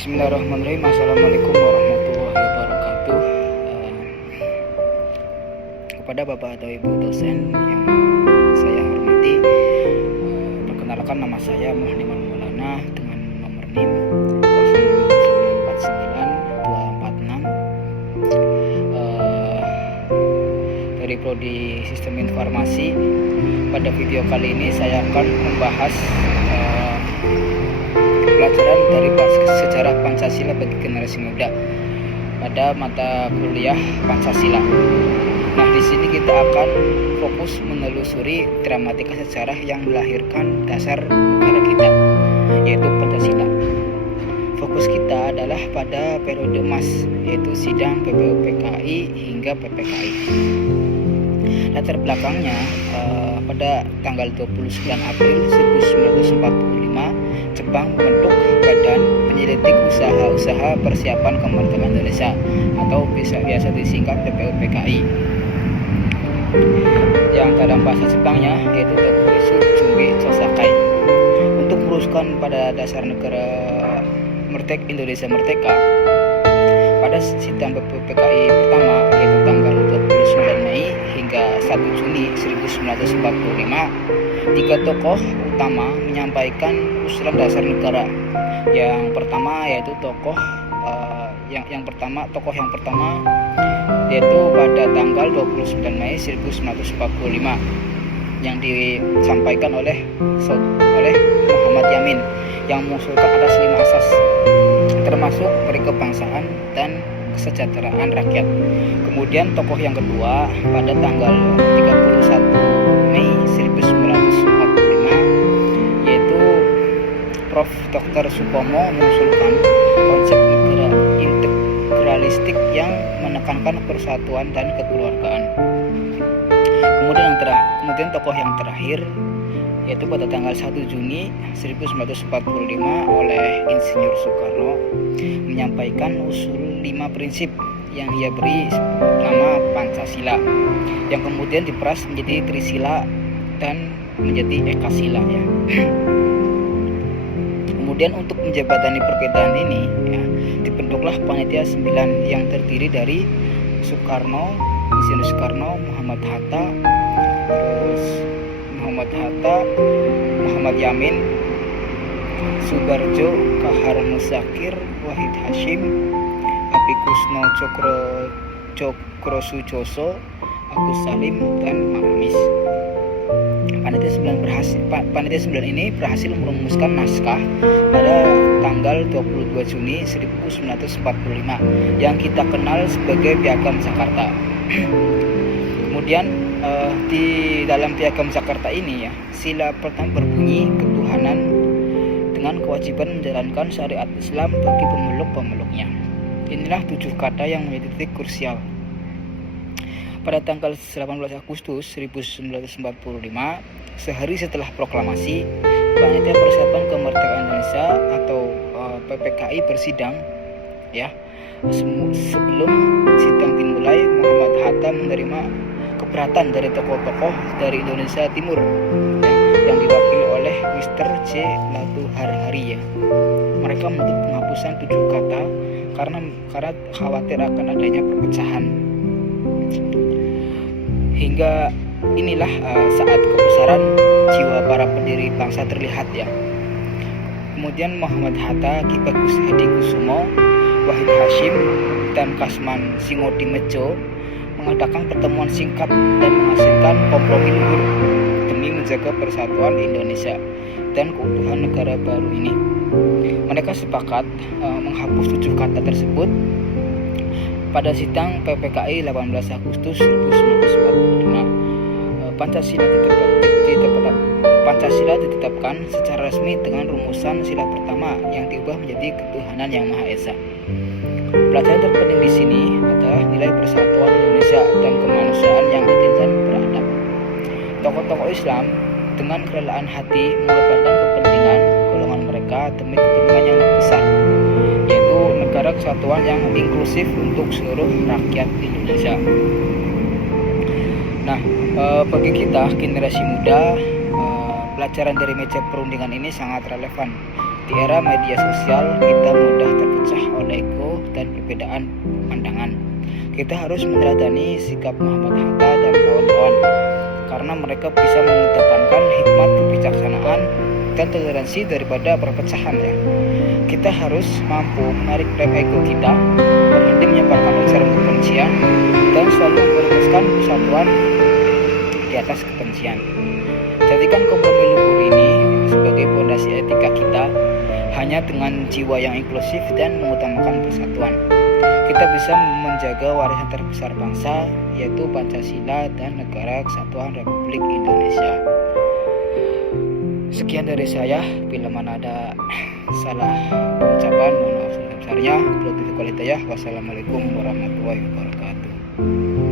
Bismillahirrahmanirrahim. Assalamualaikum warahmatullahi wabarakatuh. Kepada Bapak atau Ibu dosen yang saya hormati, perkenalkan nama saya Muhammad Maulana dengan nomor NIM 0594246 dari Prodi Sistem Informasi. Pada video kali ini saya akan membahas pelajaran dari sejarah Pancasila bagi generasi muda pada mata kuliah Pancasila. Nah, di sini kita akan fokus menelusuri dramatika sejarah yang melahirkan dasar negara kita, yaitu Pancasila. Fokus kita adalah pada periode emas, yaitu sidang PPUPKI hingga PPKI. Latar belakangnya, pada tanggal 29 April 1945, Jepang membentuk Badan Penyelidik Usaha-Usaha Persiapan Kemerdekaan Indonesia atau biasa disingkat PPUPKI, yang dalam bahasa Jepangnya yaitu Tokuritsu Jumbi Chosakai, untuk merumuskan pada dasar negara Indonesia merdeka. Pada sidang PPUPKI pertama, yaitu tanggal 29 Mei hingga 1 Juni 1945, tiga tokoh utama menyampaikan usulan dasar negara. Yang pertama yaitu tokoh yang pertama yaitu pada tanggal 29 Mei 1945 yang disampaikan oleh Muhammad Yamin, yang mengusulkan atas 5 asas, termasuk berkebangsaan dan kesejahteraan rakyat. Kemudian tokoh yang kedua pada tanggal 31 Mei 1945 yaitu Prof. Dr. Supomo mengusulkan konsep negara integralistik yang menekankan persatuan dan kekeluargaan. Kemudian tokoh yang terakhir yaitu pada tanggal 1 Juni 1945 oleh Insinyur Soekarno menyampaikan usul 5 prinsip yang ia beri nama Pancasila, yang kemudian diperas menjadi Trisila dan menjadi Ekasila ya. Kemudian untuk menjembatani perbedaan ini ya, dibentuklah Panitia 9 yang terdiri dari Insinyur Soekarno, Muhammad Hatta, Muhammad Yamin, Subarjo, Kahar Musakir, Wahid Hashim, Apikusno Cokrosujoso, Agus Salim, dan Ma'amis. Panitia 9 ini berhasil merumuskan naskah pada tanggal 22 Juni 1945 yang kita kenal sebagai Piagam Jakarta. Kemudian di dalam Piagam Jakarta ini ya, sila pertama berbunyi ketuhanan dengan kewajiban menjalankan syariat Islam bagi pemeluk-pemeluknya. Inilah 7 kata yang menjadi titik krusial. Pada tanggal 18 Agustus 1945, sehari setelah proklamasi, Panitia Persiapan Kemerdekaan Indonesia atau PPKI bersidang ya. Sebelum sidang dimulai, Muhammad Hatta menerima keberatan dari tokoh-tokoh dari Indonesia Timur ya, yang diwakili oleh Mr. J. Latuharhari ya. Mereka menuntut penghapusan 7 kata karena khawatir akan adanya perpecahan. Hingga inilah saat kebesaran jiwa para pendiri bangsa terlihat ya. Kemudian Muhammad Hatta, Ki Bagus Hadikusumo, Wahid Hashim, dan Kasman Singodimedjo mengadakan pertemuan singkat dan menghasilkan kompromi luhur demi menjaga persatuan Indonesia dan keutuhan negara baru ini. Mereka sepakat menghapus 7 kata tersebut. Pada sidang PPKI 18 Agustus 1945, Pancasila ditetapkan secara resmi dengan rumusan sila pertama yang diubah menjadi ketuhanan yang Maha Esa. Pelajaran terpenting di sini adalah nilai persatuan Indonesia dan kemanusiaan yang adil dan beradab. Tokoh-tokoh Islam dengan kerelaan hati mengorbankan kepentingan golongan mereka demi kepentingan yang lebih besar, yaitu negara kesatuan yang inklusif untuk seluruh rakyat Indonesia. Nah, bagi kita generasi muda, pelajaran dari meja perundingan ini sangat relevan. Di era media sosial, kita mudah perbedaan pandangan. Kita harus meneladani sikap Muhammad Hatta dan kawan-kawan, karena mereka bisa mengedepankan hikmat kebijaksanaan dan toleransi daripada perpecahan ya. Kita harus mampu menarik rem ego kita, berhenti menyebarkan ujaran kebencian, dan selalu memprioritaskan persatuan di atas kebencian. Jadikan kompromi luhur ini sebagai fondasi etika kita. Hanya dengan jiwa yang inklusif dan mengutamakan persatuan, kita bisa menjaga warisan terbesar bangsa, yaitu Pancasila dan Negara Kesatuan Republik Indonesia. Sekian dari saya. Bila mana ada salah ucapan, mohon maaf sebesar-besarnya. Wassalamualaikum warahmatullahi wabarakatuh.